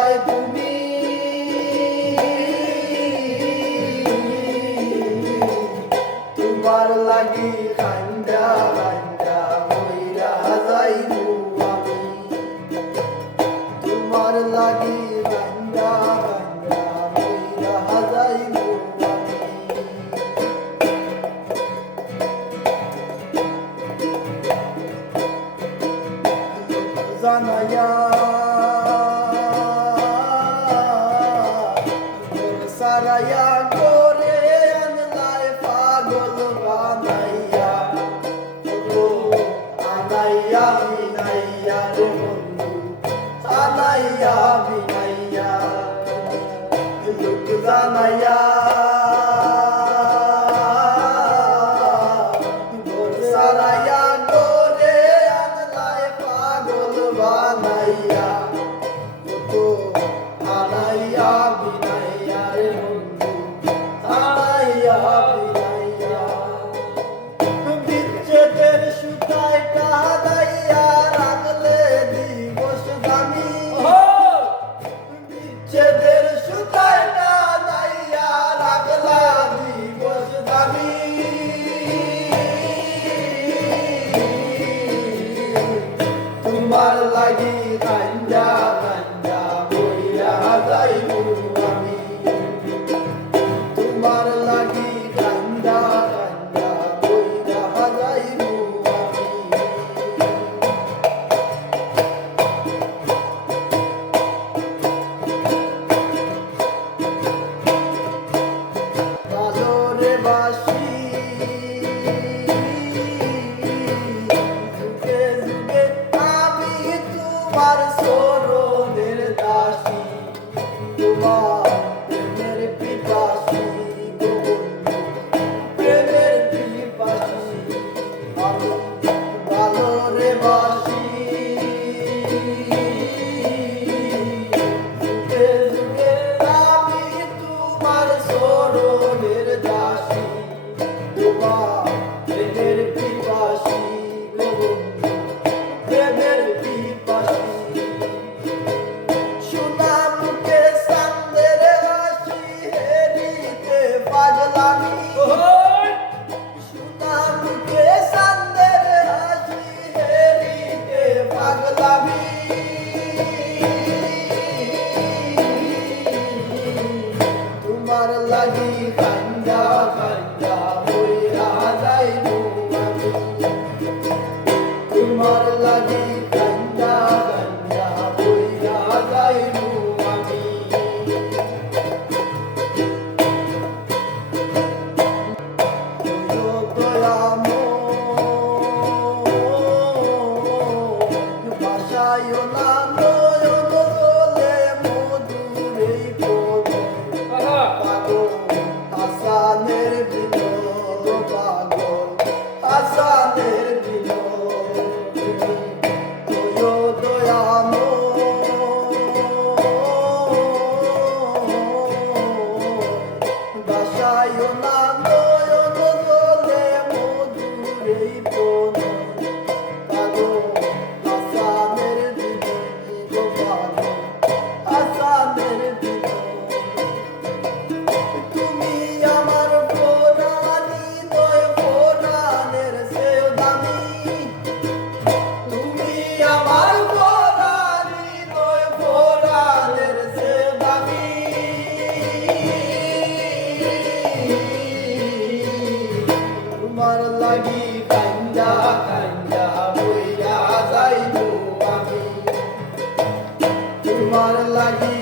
যায় তুমি তোমার লাগি কান্দা কান্দা মইরা যাইমু আমি তোমার লাগি কান্দা কান্দা মইরা যাইমু আমি জানাইয়া সারায়া করে আনলাই পাগল বানাইয়া ও আনাইয়া বিনাইয়া রে বন্ধু আনাইয়া বিনাইয়া লোক জানাইয়া সারায়া করে আনলাই পাগল বানাইয়া ও আনাইয়া বিনাইয়া রে বন্ধু আনাইয়া বিনাইয়া বিচ্ছেদের সুতায় কাদাইয়া রাখলে দিবস দামি বিচ্ছেদের সুতায় কাদাইয়া রাখলা দিবস দামি তোমার লাগি কান্দা কান্দা বইরা যাইমু আমি তোমার লাগি কান্দা কান্দা বইরা যাইমু আমি ভালো রে বাসি যুগে যুগে আমি তোমার সরণের দাসী তোমার প্রেমের পিপাসী গো বন্ধু প্রেমের পিপাসী আমি ভালো রে বাসি যুগে যুগে আমি তোমার সরণের দাসী তোমার প্রেমের পিপাসী গো বন্ধু প্রেমের পিপাসী সোনা মুখে চাঁদের হাসি হেরিতে পাগলামি সোনা মুখে চাঁদের হাসি হেরিতে পাগলামি তোমার লাগি কান্দা কান্দা বইরা যাইমু আমি তোমার লাগি কান্দা কান্দা বইরা যাইমু আমি ভাষায় না নয়ন জলে মধুর এই পাগল হাসানের বিনোদ পাগল হাসানের বিনোদ দয়ামো ভাষায় না নয়ন জলে মধুর এই পাগল হাসানের বিনোদ পাগল হাসানের বিনোদ তুমি আমার পুরানি নয় পুরানের চেয়েও দামি তুমি আমার পুরানি নয় পুরানের চেয়েও দামি তোমার লাগি কান্দা কান্দা বইরা যাইমু আমি তোমার লাগি